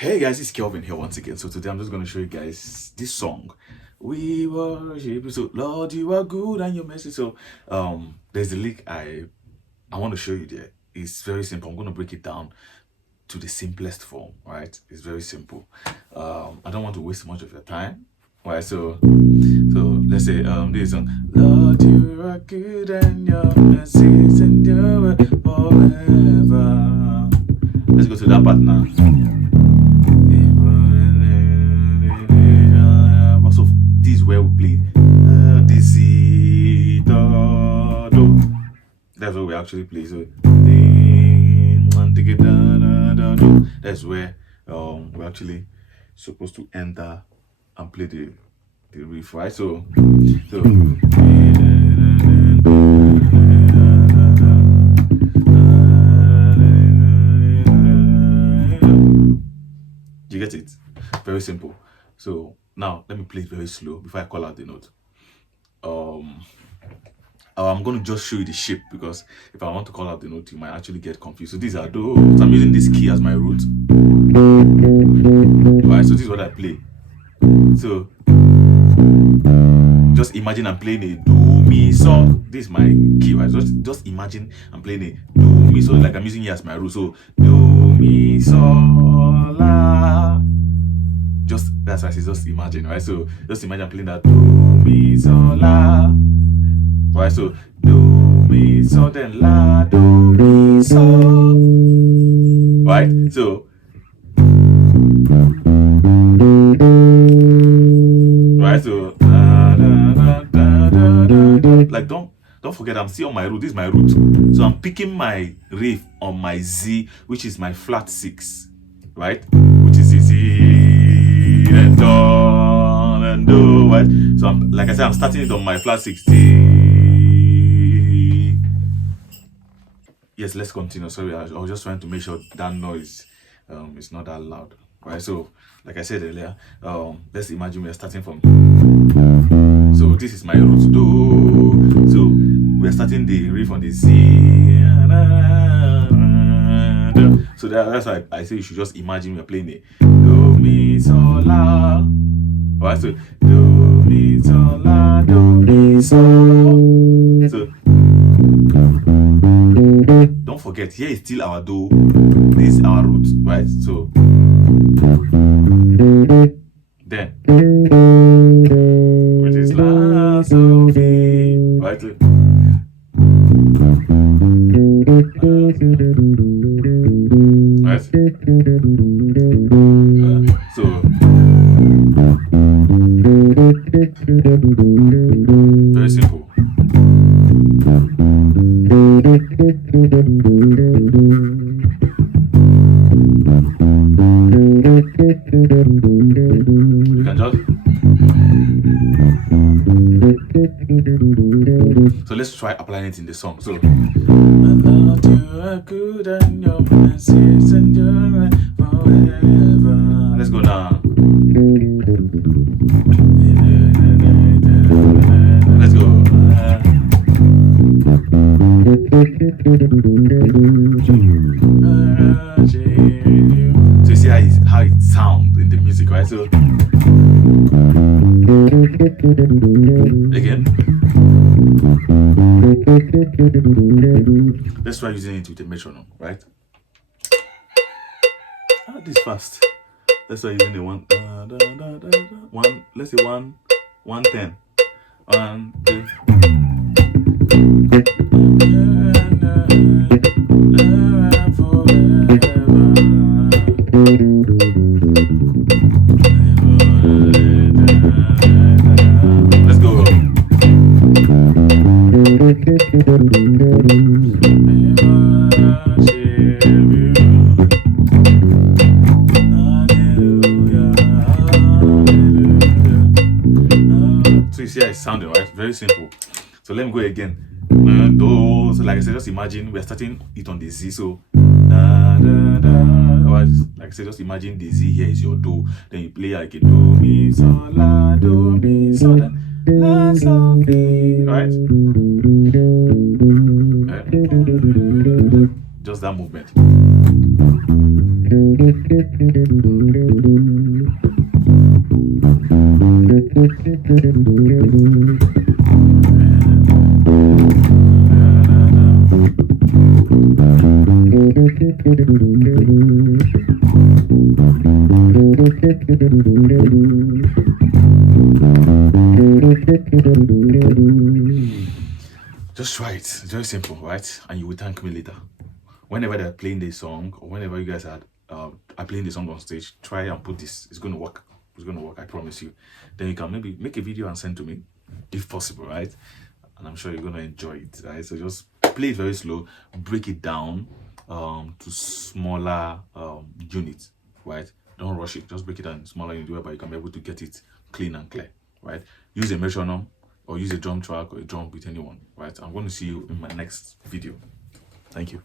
Hey guys, it's Kelvin here once again. So today I'm just going to show you guys this song. We worship you. So Lord, you are good and your mercy. So there's a lick I want to show you there. It's very simple. I'm going to break it down to the simplest form, right? It's very simple. I don't want to waste much of your time. Right, so let's say this song. Lord, you are good and your mercies endure forever. Let's go to that part now. So this is where we play. This is do. That's what we actually play. So that's where we're actually supposed to enter and play the riff, right? So you get it? Very simple. So now let me play it very slow before I call out the note. I'm going to just show you the shape, because if I want to call out the note, you might actually get confused. So these are do. So I'm using this key as my root. Right, so this is what I play. So just imagine I'm playing a do mi so. This is my key, right? Just imagine I'm playing a do mi so, like I'm using it as my root. So do mi so la. That's why it's just imagine, right? So just imagine I'm playing that do mi so la. Right, so do mi so then la do mi so. Right, so like don't forget I'm still on my root. This is my root, so I'm picking my riff on my Z, which is my flat 6, right? Which is easy and do, right? So I'm, like I said, I'm starting it on my flat 6. Yes, let's continue. Sorry, I was just trying to make sure that noise is not that loud. Right, so like I said earlier, let's imagine we're starting from. So this is my root do. So we're starting the riff on the Z. So that's why I say you should just imagine we're playing it. Do mi so la. Right, so do mi so la do mi so. So don't forget, here is still our do. This is our root, right? So then which is la so fi, right? Right? So very simple. You can just. So let's try applying it in the song. So Lord, you are good and your mercies endure forever. Let's go now. Let's go. So you see how it sounds in the music, right? So again, let's try using it with a metronome, right? This fast. Let's try using the one. Let's say 110. 1, 2. Let's go. So you see how it's sounding, right? Very simple. So let me go again. Do. So like I said, just imagine we're starting it on the Z. So like I said, just imagine the Z here is your do. Then you play like a do mi so la do mi so la so fi, right? Just that movement. Just try it. It's very simple, right? And you will thank me later. Whenever they're playing the song, or whenever you guys are playing the song on stage, try and put this. It's gonna work. It's gonna work. I promise you. Then you can maybe make a video and send to me, if possible, right? And I'm sure you're gonna enjoy it, right? So just play it very slow, break it down to smaller units, right? Don't rush it. Just break it down in smaller units whereby you can be able to get it clean and clear, right? Use a metronome or use a drum track or a drum with anyone, right? I'm going to see you in my next video. Thank you.